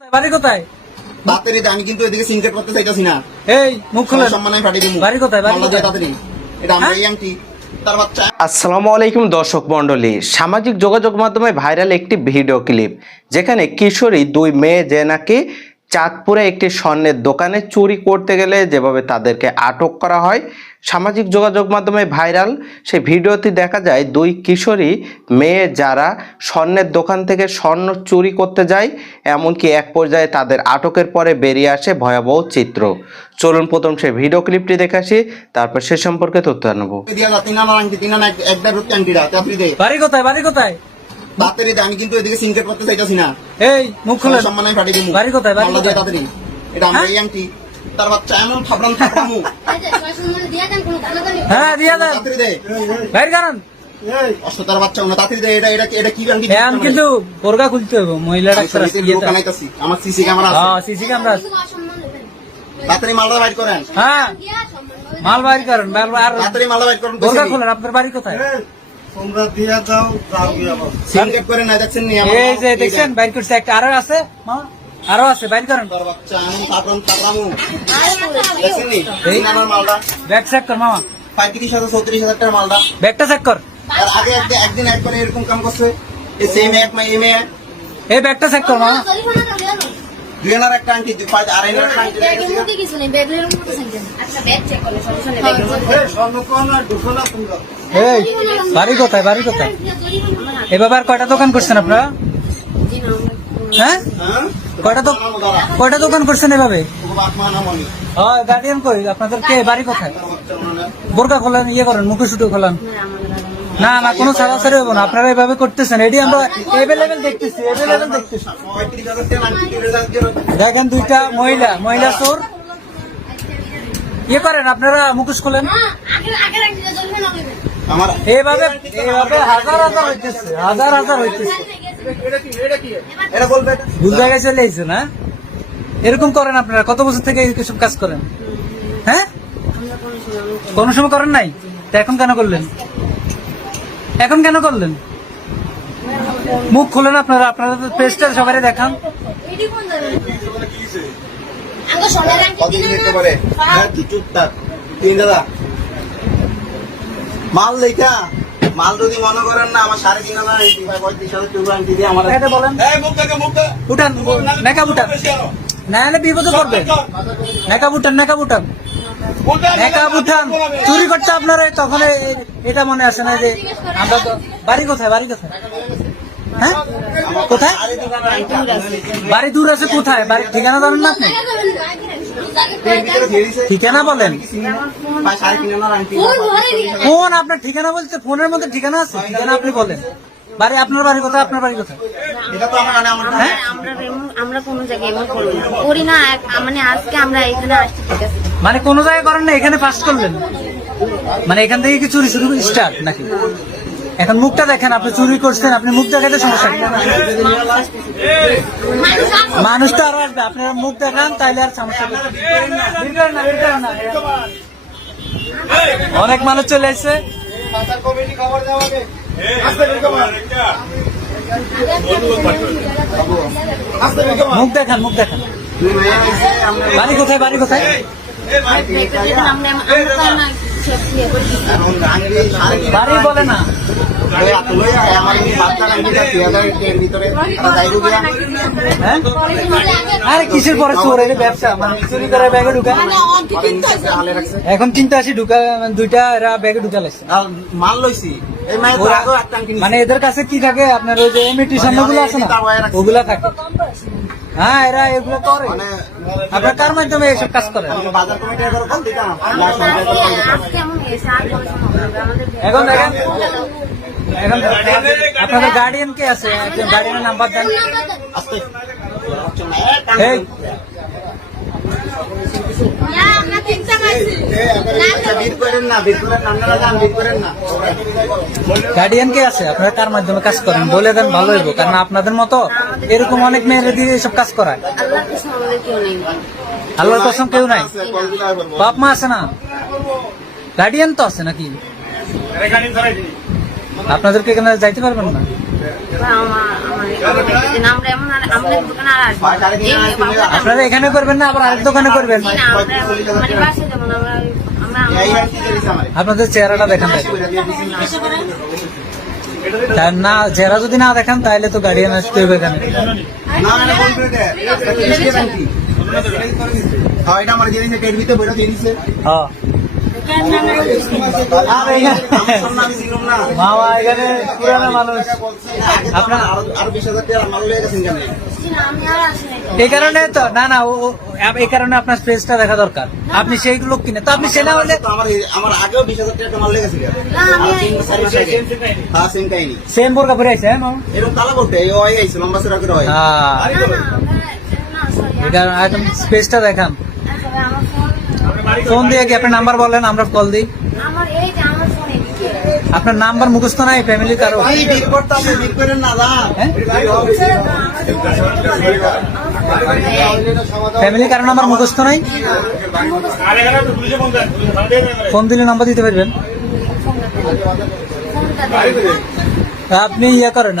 বাড়ি কোথায়? তাড়াতাড়ি দে, আমি কিন্তু এদিকে সিনকেট করতে চাইতাছি না। এই মুখ খুলেন। সম্মান আমি ফাটিয়ে দিবো বাড়ি কোথায়? বাড়ি কোথায়? তাড়াতাড়ি এটা আমরা হ্যাঁ? আসসালামু আলাইকুম দর্শক মণ্ডলী। সামাজিক যোগাযোগ মাধ্যমে ভাইরাল একটি ভিডিও ক্লিপ যেখানে কিশোরী দুই মেয়ে যে নাকি চাঁদপুরে একটি স্বর্ণের দোকানে চুরি করতে গেলে যেভাবে তাদেরকে আটক করা হয় সামাজিক যোগাযোগ মাধ্যমে ভাইরাল। সেই ভিডিওতে দেখা যায় দুই কিশোরী মেয়ে যারা স্বর্ণের দোকান থেকে স্বর্ণ চুরি করতে যায় এমনকি এক পর্যায়ে তাদের আটকের পরে বেরিয়ে আসে ভয়াবহ চিত্র। চলুন প্রথম সেই ভিডিও ক্লিপটি দেখে আসি তারপর সে সম্পর্কে তথ্য বাড়ি কোথায় বাড়ি কোথায়? তাড়াতাড়ি দে, আমি কিন্তু এদিকে সিনকেট করতে চাইতাছি না। এই মুখ খুলেন সম্মান আমি ফাটিয়ে দিবো বাড়ি কোথায়? বাড়ি কোথায়? তাড়াতাড়ি এটা আমরা? এই আংটি তার বাচ্চা এমন থাপড়াম। থাপড়ামু হ্যাঁ দিয়া দেন। তাড়াতাড়ি দে। বাইর কারণ অষ্ট বাচ্চা না তাড়াতাড়ি দে। এটা এটা এটা কি আংটি এখন কিন্তু বোরগা খুলতে হবে মহিলা আমি ডাক্তার আছে সমিতির লোক আনাইতাছি আমার সিসি ক্যামেরা আছে। হ্যাঁ সিসি ক্যামেরা আছে। তাড়াতাড়ি মালটা বাইর করেন। হ্যাঁ। মাল বাইর করেন মাল আর তাড়াতাড়ি মালটা বাইর করেন বোরগা খুলেন আপনার বাড়ি কোথায়? তোমরা দিয়া দাও যাও গিয়ে আবার করে না দেখছেন নি এই যে দেখছেন বাইর করছে একটা। আরও আছে? মা আরও আছে বাইর করেন। বাচ্চা এমন থাপড়াম থাপড়ামু। দেখছেন নি? এই আমার মালটা। ব্যাগ চেক কর মামা। পঁয়ত্রিশ হাজার চৌত্রিশ হাজার টাকার মালটা। ব্যাগটা চেক কর। আর আগে একদিন একবার এরকম কাম করছে। এই সেম এক মা এম এ এই ব্যাগটা চেক কর মামা। দুই একটা আংটি দুই পাঁচ আড়াই আনার একটা আংটি রেখেছি। এই স্বর্ণকোণ আর ঢুকো না তোমরা। এই, বাড়ি কোথায় বাড়ি কোথায়? এভাবে আর কয়টা দোকান করছেন আপনারা? হ্যাঁ? কয়টা তো কয়টা দোকান করছেন এভাবে। হয় গার্ডিয়ান কই? আপনাদের কে? বাড়ি কোথায়? বোরকা খোলেন ইয়ে করেন মুখে শুটু খোলেন? না না, কোনো ছাড়াছাড়ি হব না। আপনারা এভাবে করতেছেন। এটি আমরা এভেলেবেল দেখতেছি এভেলেবেল দেখতেছি। দেখেন দুইটা মহিলা মহিলা চোর। ইয়ে করেন, আপনারা মুখোশ খোলেন? আমার এইভাবে এইভাবে হাজার হাজার হইতেছে হাজার হাজার হইতেছে। এটা বলবে ভুল জায়গায় চলে এসেছে না? এরকম করেন আপনারা কত বছর থেকে এসব কাজ করেন? হ্যাঁ? কোনো সময় করেন নাই? তা এখন কেন করলেন? এখন কেন করলেন? মুখ খুলেন আপনারা আপনারা তো পেজটা সবাই দেখান কতদিন দেখতে পারে? হ্যাঁ, তুই চুপ থাক। তিন দাদা মাল লেখা মাল যদি মনে করেন না আমার সাড়ে তিন হাজার আংটি ভাই পঁয়ত্রিশ হাজার দিয়ে আমার বলেন। উঠান নেকা উঠান। না হলে বিপদে পড়বে। নেকা উঠান নেকা উঠান। চুরি করতে আপনারা তখন এটা মনে আসে না যে আমরা তো বাড়ি কোথায় বাড়ি কোথায়? হ্যাঁ? কোথায়? বাড়ি দূর আছে কোথায়? বাড়ির ঠিকানা জানেন না আপনি। ঠিকানা বলেন। ফোন আপনার ঠিকানা বলতে ফোনের মধ্যে ঠিকানা আছে? ঠিকানা আপনি বলেন। বাড়ি আপনার বাড়ি কোথায় আপনার বাড়ি কোথায়? মানে হ্যাঁ মানে মানে কোনো জায়গায় করেন না এখানে পাস করলেন। মানে এখান থেকে কি চুরি শুরু স্টার্ট নাকি? এখন মুখটা দেখেন আপনি চুরি করছেন আপনি মুখ দেখাতে সমস্যা? মানুষ তো আরও আসবে আপনার মুখ দেখান তাইলে আর সমস্যা। অনেক মানুষ চলে এসছে মুখ দেখান মুখ দেখান বাড়ি কোথায় বাড়ি কোথায় এখন বাড়ি বলে না। আরে কিসের পরে চোর? এটা ব্যবসা মানে চুরি করে ব্যাগে ঢুকা। এখন মানে দুইটা এরা ব্যাগে ঢুকা লাগছে মাল লইছি। মানে এদের কাছে কি থাকে? আপনার ওই যে ইমিটেশনগুলো আছে না? ওগুলা থাকে। হ্যাঁ এরা এগুলো করে। মানে আপনার কার মাধ্যমে এসব কাজ করে? এখন দেখেন এখন আপনাদের গার্ডিয়ান কে আছে? গার্ডিয়ানের নাম্বার দেন। এই। গার্ডিয়ান কে আছে? আপনারা কার মাধ্যমে কাজ করেন? বলে দেন ভালো হইব কারণ আপনাদের মতো এরকম অনেক মেয়েরা দিয়ে এসব কাজ করায়। আল্লাহর কসম কেউ নেই। বাপ মা আছে না? গার্ডিয়ান তো আছে নাকি? আপনাদেরকে এখানে যাইতে পারবেন না। আপনারা এখানে করবেন না আবার আরেক দোকানে করবেন? মানে? আপনাদের চেহারাটা দেখান না চেহারা যদি না দেখান তাহলে তো গাড়ি আসতে হবে এখানে না, না, ফোন করে দে। এটা কি লিখে দেন কি? হ্যাঁ, এটা আমার জিনিস, এটার ভিতরে বইটা দিয়ে দিছে। হ্যাঁ মামা এখানে পুরানো মানুষ আপনার- আরো- আরও 20,000 টাকার মাল গেছেন কেন? জি না, আমি আর আসি নাই তো। এই কারণে তো না না ও এই কারণে আপনার স্পেসটা দেখা দরকার আপনি সেইগুলো কিনে তো আপনি সেনা হলে আমার আগেও 20,000 টাকার মাল লেগেছিল। সেম বোরকা পরে আছে হ্যাঁ এরকম তালা ওই আইছে, লম্বা করে ওই। হ্যাঁ এটা স্পেসটা দেখান ফোন দিয়ে কি আপনার নাম্বার বলেন আমরা কল দিই। আমার এই যে আমার ফোন এদিকে আপনার নাম্বার মুখস্থ নাই ফ্যামিলি কারও। ফ্যামিলি কারও নাম্বার মুখস্থ নাই? ফোন দিলে নাম্বার দিতে পারবেন। আপনি ইয়ে করেন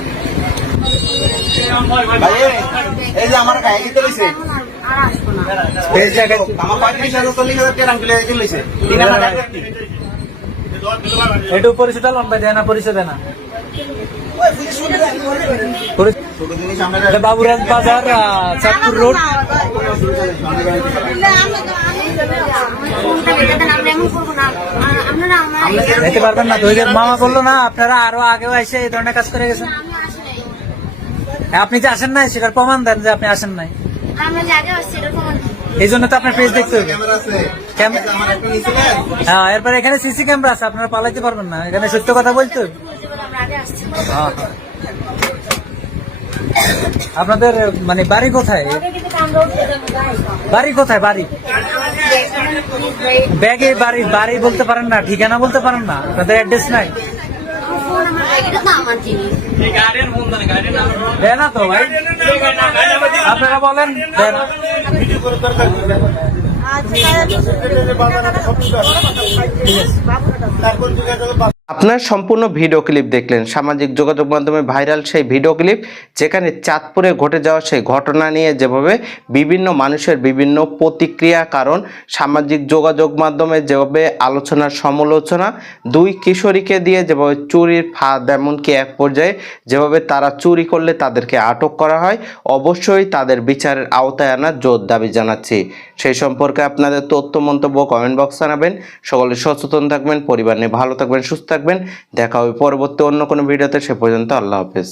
এই যে আমার গায়ে দিতে লইছে। না। এই জায়গায় আমার পঁয়ত্রিশ হাজার চল্লিশ হাজার টাকা রাখলে দিতে লইছে। তিন হাজার টাকা কি? একটু পরিচয় লম্বা দেয় না পরিচয় দেয় না পরি- ছোট জিনিস বাবুরাজ বাজার চাঁদপুর রোড যেতে পারবেন না মামা বলল না আপনারা আরও আগেও এসে এই ধরনের কাজ করে গেছেন। আপনি যে আসেন নাই সেটার প্রমাণ দেন যে আপনি আসেন নাই আমরা যে আগে আসছি, এটার প্রমাণ এই জন্য তো আপনার পেজ দেখতে হবে? হ্যাঁ এরপর এখানে সিসি ক্যামেরা আছে আপনারা পালাইতে পারবেন না এখানে সত্য কথা বলতে হবে। বলতে পারো, আমরা আগে আসছি। হ্যাঁ, হ্যাঁ। আপনাদের মানে বাড়ি কোথায়। বাড়ি কোথায় বাড়ি। ব্যাগে বাড়ি বাড়ি বলতে পারেন না ঠিকানা বলতে পারেন না আপনাদের অ্যাড্রেস নাই আমার এটা তো ভাই আপনারা বলেন তারপর আপনার সম্পূর্ণ ভিডিও ক্লিপ দেখলেন। সামাজিক যোগাযোগ মাধ্যমে ভাইরাল সেই ভিডিও ক্লিপ, যেখানে চাঁদপুরে ঘটে যাওয়া সেই ঘটনা নিয়ে যেভাবে বিভিন্ন মানুষের বিভিন্ন প্রতিক্রিয়া, কারণ সামাজিক যোগাযোগ মাধ্যমে যেভাবে আলোচনা, সমালোচনা, দুই কিশোরীকে দিয়ে যেভাবে চুরির ফাঁদ, এমনকি এক পর্যায়ে যেভাবে তারা চুরি করলে তাদেরকে আটক করা হয়, অবশ্যই তাদের বিচারের আওতায় আনার জোর দাবি জানাচ্ছি। সেই সম্পর্কে আপনাদের তথ্য, মন্তব্য কমেন্ট বক্স জানাবেন। সকলে সচেতন থাকবেন, পরিবার নিয়ে ভালো থাকবেন, সুস্থ থাকবেন। দেখা হবে পরবর্তী অন্য কোনো ভিডিওতে। সে পর্যন্ত আল্লাহ হাফেজ।